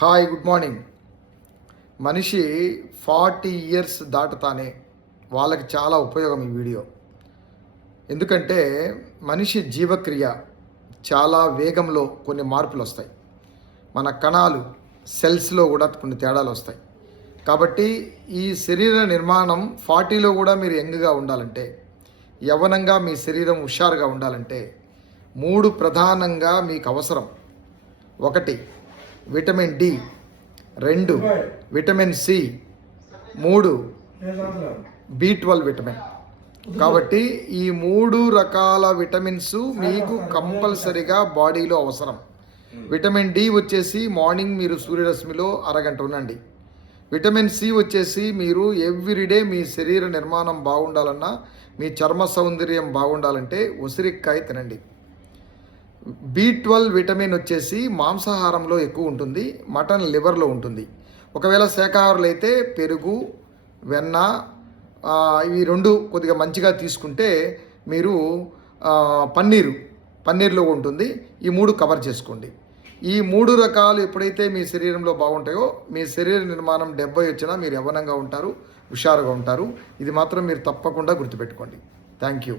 Hi, good morning. మనిషి 40 years దాటుతానే వాళ్ళకి చాలా ఉపయోగం ఈ వీడియో. ఎందుకంటే మనిషి జీవక్రియ చాలా వేగంలో కొన్ని మార్పులు వస్తాయి. మన కణాలు సెల్స్లో కూడా కొన్ని తేడాలు వస్తాయి. కాబట్టి ఈ శరీర నిర్మాణం 40లో కూడా మీరు యంగ్గా ఉండాలంటే, యవ్వనంగా మీ శరీరం హుషారుగా ఉండాలంటే 3 ప్రధానంగా మీకు అవసరం. 1 vitamin D, 2 vitamin C, 3 B12 vitamin. కాబట్టి ఈ 3 రకాల విటమిన్స్ మీకు కంపల్సరిగా బాడీలో అవసరం. విటమిన్ డి వచ్చేసి మార్నింగ్ మీరు సూర్యరశ్మిలో అరగంట ఉండండి. విటమిన్ సి వచ్చేసి మీరు ఎవ్రీడే మీ శరీర నిర్మాణం బాగుండాలన్నా, మీ చర్మ సౌందర్యం బాగుండాలంటే ఉసిరికాయ తినండి. B12 విటమిన్ వచ్చేసి మాంసాహారంలో ఎక్కువ ఉంటుంది, మటన్ లివర్లో ఉంటుంది. ఒకవేళ శాకాహారులు అయితే పెరుగు, వెన్న, ఇవి 2 కొద్దిగా మంచిగా తీసుకుంటే మీరు పన్నీర్లో ఉంటుంది. ఈ 3 కవర్ చేసుకోండి. ఈ 3 రకాలు ఎప్పుడైతే మీ శరీరంలో బాగుంటాయో మీ శరీర నిర్మాణం 70 వచ్చినా మీరు యవ్వనంగా ఉంటారు, హుషారుగా ఉంటారు. ఇది మాత్రం మీరు తప్పకుండా గుర్తుపెట్టుకోండి. Thank you.